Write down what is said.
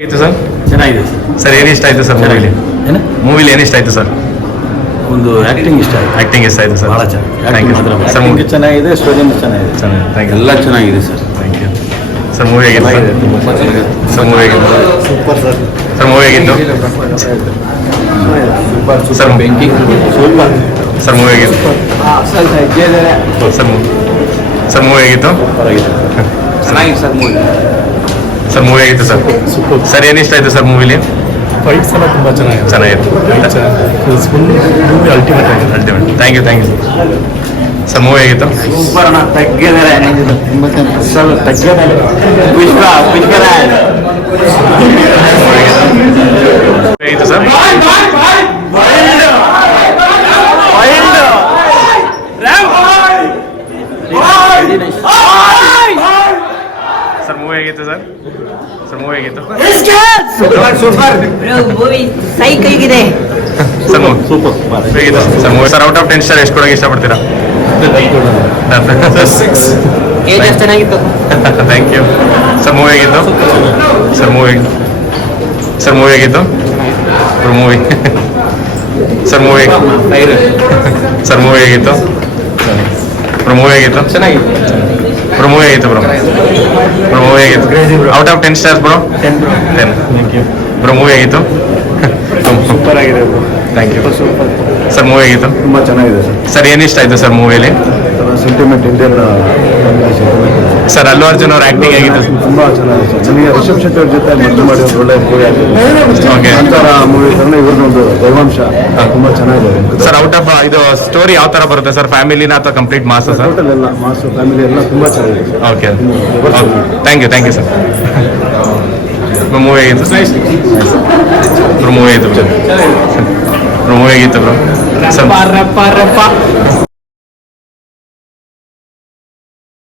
ಆಯಿತು ಸರ್. ಚೆನ್ನಾಗಿದೆ ಸರ್ ಏನು ಇಷ್ಟ ಆಯಿತು ಸರ್ ಮೂವಿಲಿ? ಏನು ಮೂವಿಲಿ ಏನು ಇಷ್ಟ ಆಯಿತು ಸರ್? ಒಂದು ಆ್ಯಕ್ಟಿಂಗ್ ಇಷ್ಟ ಆಯಿತು, ಆ್ಯಕ್ಟಿಂಗ್ ಇಷ್ಟ ಆಯಿತು ಸರ್. ಭಾಳ ಚೆನ್ನಾಗಿ ಥ್ಯಾಂಕ್ ಯು ಸರ್. ಆ್ಯಕ್ಟಿಂಗ್ ಚೆನ್ನಾಗಿದೆ, ಸ್ಟೋರಿನೂ ಚೆನ್ನಾಗಿದೆ, ಚೆನ್ನಾಗಿ ಥ್ಯಾಂಕ್ ಯು ಎಲ್ಲ ಚೆನ್ನಾಗಿದೆ sir. Thank you sir. Movie ಹೇಗಿತ್ತು ಸರ್? ಮೂವಿ ಹೇಗಿತ್ತು ಸೂಪರ್ ಸರ್. ಸರ್? ಮೂವಿ ಹೇಗಿತ್ತು ಸರ್? ಬೆಂಕಿ ಸೂಪರ್ ಸರ್ ಮೂವಿ ಹೇಗಿತ್ತು ಸರ್? ಮೂವಿ ಹೇಗಿತ್ತು ಚೆನ್ನಾಗಿದೆ ಸರ್ ಮೂವಿ. ಸರ್? ಮೂವಿ ಹೇಗಿತ್ತು ಸರ್? ಸೂಪರ್ ಸರ್ ಏನು ಇಷ್ಟ ಆಯಿತು ಸರ್ ಮೂವಿಲಿ? ಫೈಟ್ಸ್ ಎಲ್ಲ ತುಂಬ ಚೆನ್ನಾಗಿದೆ. ಚೆನ್ನಾಗಿತ್ತು. ಮೂವಿ ಅಲ್ಟಿಮೇಟ್ ಆಗಿದೆ. Ultimate. Thank you thank you sir. Movie ಹೇಗಿತ್ತು? ಸೂಪರ್ ಅಣ್ಣ, ತಗ್ಗಿದ್ದಾರೆ ತುಂಬ ಚೆನ್ನಾಗಿ ಸರ್, ತಗ್ಗಿದ್ದಾರೆ ಪುಷ್ಪ ಪುಷ್ಕರ ಹೇಗಿತ್ತು ಸರ್? ಸರ್ ಮೂವಿ ಹೇಗಿತ್ತು ಸರ್? ಸರ್ ಮೂವಿ ಹೇಗಿತ್ತು ಮೂವಿ ಸೈಕಾಗಿದೆ. ಸರ್? ಸೂಪರ್ ಹೇಗಿತ್ತು sir movie? Sir out of 10 star ಎಷ್ಟು ಕೊಡೋಕೆ ಇಷ್ಟಪಡ್ತೀರಾ? ಎಷ್ಟು ಚೆನ್ನಾಗಿತ್ತು. Thank you sir. ಮೂವಿ ಹೇಗಿತ್ತು ಸರ್? Movie sir? ಮೂವಿ ಹೇಗಿತ್ತು movie sir? Movie sir? Movie ಹೇಗಿತ್ತು ಮೂವಿ ಹೇಗಿತ್ತು? ಚೆನ್ನಾಗಿದೆ ಬ್ರೋ ಮೂವಿ ಹೇಗಿತ್ತು ಬ್ರೋ? ಮೂವಿ ಹೇಗಿತ್ತು? Out of 10 stars bro? 10 thank you bro. Movie ಹೇಗಿತ್ತು? ಸೂಪರ್ ಆಗಿದೆ thank you super. Sir. Movie ಹೇಗಿತ್ತು ತುಂಬ ಚೆನ್ನಾಗಿದೆ ಸರ್. ಸರ್? ಏನು ಇಷ್ಟ ಆಯಿತು ಸರ್ ಮೂವಿಲಿ? Sentiment Indian sir Allu Arjun ಅವ್ರ ಆ್ಯಕ್ಟಿಂಗ್ ಹೇಗಿತ್ತು? ತುಂಬ ಚೆನ್ನಾಗಿದೆ ಸರ್. ನನಗೆ ರಿಷಬ್ ಶೆಟ್ಟಿ ಅವ್ರ ಜೊತೆ ಮೊದಲು ಮಾಡಿ ಒಂದು ಒಳ್ಳೆ ಮೂವಿ ಆಗಿದೆ. ಓಕೆ ನಂತರ ಮೂವಿ ಥರನೇ ಇವ್ರದ್ದೊಂದು ದೈವಾಂಶ ತುಂಬ ಚೆನ್ನಾಗಿದೆ ಸರ್. ಔಟ್ ಆಫ್ ಇದು ಸ್ಟೋರಿ ಯಾವ ಥರ ಬರುತ್ತೆ ಸರ್? ಫ್ಯಾಮಿಲಿನ ಅಥವಾ ಕಂಪ್ಲೀಟ್ ಮಾಸ ಸರ್? ಟೋಟಲ್ ಎಲ್ಲ ಮಾಸ್ ಫ್ಯಾಮಿಲಿ ಎಲ್ಲ ತುಂಬ ಚೆನ್ನಾಗಿದೆ. Okay thank you sir. Movie ಹೇಗಿತ್ತು ಬ್ರೋ? ಮೂವಿ ಹೇಗಿತ್ತು ಬ್ರೋ? ಮೂವಿ ಹೇಗಿತ್ತು ಬ್ರೋ ಸರ್?